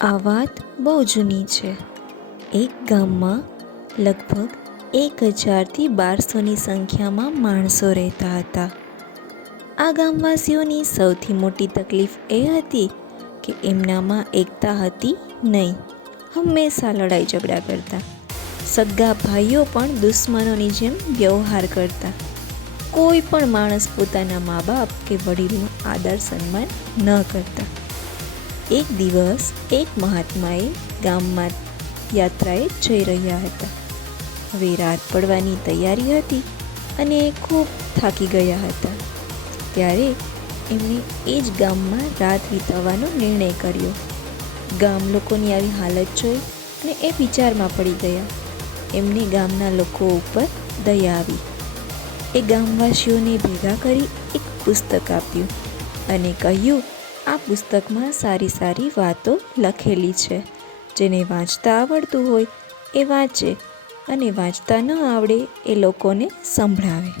આ વાત બહુ જૂની છે. એક ગામમાં લગભગ 1000થી 1200ની સંખ્યામાં માણસો રહેતા હતા. આ ગામવાસીઓની સૌથી મોટી તકલીફ એ હતી કે એમનામાં એકતા હતી નહીં. હંમેશા લડાઈ ઝઘડા કરતા. સગા ભાઈઓ પણ દુશ્મનોની જેમ વ્યવહાર કરતા. કોઈ પણ માણસ પોતાના મા બાપ કે વડીલનો આદર સન્માન ન કરતા. એક દિવસ એક મહાત્માએ ગામમાં યાત્રાએ જઈ રહ્યા હતા. હવે રાત પડવાની તૈયારી હતી અને એ ખૂબ થાકી ગયા હતા. ત્યારે એમણે એ જ ગામમાં રાત વિતાવવાનો નિર્ણય કર્યો. ગામ લોકોની આવી હાલત જોઈ અને એ વિચારમાં પડી ગયા. એમને ગામના લોકો ઉપર દયા આવી. એ ગામવાસીઓને ભેગા કરી એક પુસ્તક આપ્યું અને કહ્યું, આ પુસ્તકમાં સારી સારી વાતો લખેલી છે. જેને વાંચતા આવડતું હોય એ વાંચે અને વાંચતા ન આવડે એ લોકોને સંભળાવે.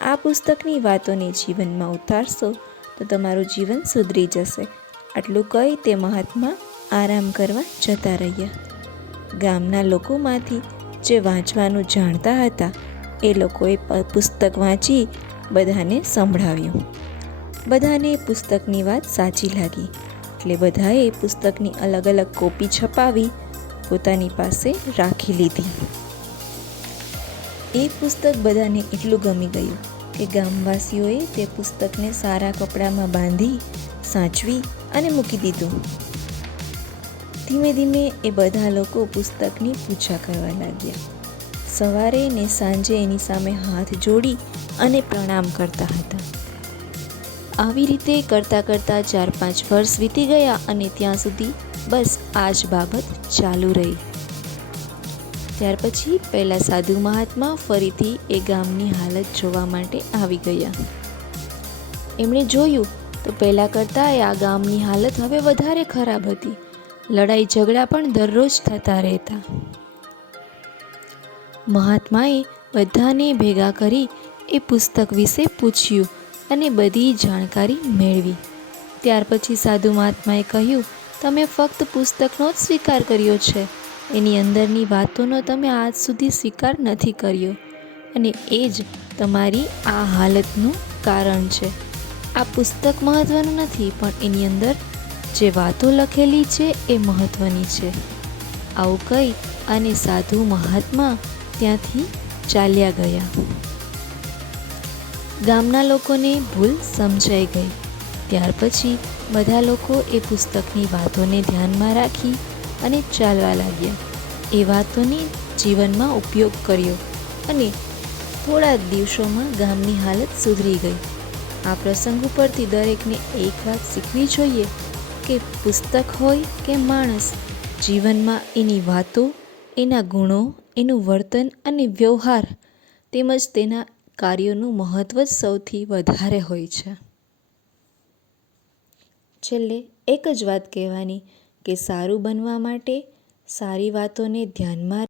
આ પુસ્તકની વાતોને જીવનમાં ઉતારશો તો તમારું જીવન સુધરી જશે. આટલું કહી તે મહાત્મા આરામ કરવા જતા રહ્યા. ગામના લોકોમાંથી જે વાંચવાનું જાણતા હતા એ લોકોએ પુસ્તક વાંચી બધાને સંભળાવ્યું. બધાને પુસ્તકની વાત સાચી લાગી એટલે બધાએ પુસ્તકની અલગ અલગ કોપી છપાવી પોતાની પાસે રાખી લીધી. એ પુસ્તક બધાને એટલું ગમી ગયું કે ગામવાસીઓએ તે પુસ્તકને સારા કપડામાં બાંધી સાચવી અને મૂકી દીધું. ધીમે ધીમે એ બધા લોકો પુસ્તકની પૂજા કરવા લાગ્યા. સવારે ને સાંજે એની સામે હાથ જોડી અને પ્રણામ કરતા હતા. આવી રીતે કરતાં કરતાં 4-5 વર્ષ વીતી ગયા અને ત્યાં સુધી બસ આ જ બાબત ચાલુ રહી. ત્યાર પછી પહેલાં સાધુ મહાત્મા ફરીથી એ ગામની હાલત જોવા માટે આવી ગયા. એમણે જોયું તો પહેલાં કરતાં આ ગામની હાલત હવે વધારે ખરાબ હતી. લડાઈ ઝઘડા પણ દરરોજ થતા રહેતા. મહાત્માએ બધાને ભેગા કરી એ પુસ્તક વિશે પૂછ્યું અને બધી જાણકારી મેળવી. ત્યાર પછી સાધુ મહાત્માએ કહ્યું, તમે ફક્ત પુસ્તકનો જ સ્વીકાર કર્યો છે. એની અંદરની વાતોનો તમે આજ સુધી સ્વીકાર નથી કર્યો અને એ જ તમારી આ હાલતનું કારણ છે. આ પુસ્તક મહત્ત્વનું નથી, પણ એની અંદર જે વાતો લખેલી છે એ મહત્ત્વની છે. આવું કહી અને સાધુ મહાત્મા ત્યાંથી ચાલ્યા ગયા. ગામના લોકોને ભૂલ સમજાઈ ગઈ. ત્યાર પછી બધા લોકો એ પુસ્તકની વાતોને ધ્યાનમાં રાખી અને ચાલવા લાગ્યા. એ વાતોને જીવનમાં ઉપયોગ કર્યો અને થોડા દિવસોમાં ગામની હાલત સુધરી ગઈ. આ પ્રસંગ ઉપરથી દરેકને એક વાત શીખવી જોઈએ કે પુસ્તક હોય કે માણસ, જીવનમાં એની વાતો, એના ગુણો, એનું વર્તન અને વ્યવહાર તેમજ તેના કાર્યોનું મહત્ત્વ જ સૌથી વધારે હોય છે. છેલ્લે એક જ વાત કહેવાની કે સારું બનવા માટે સારી વાતોને ધ્યાનમાં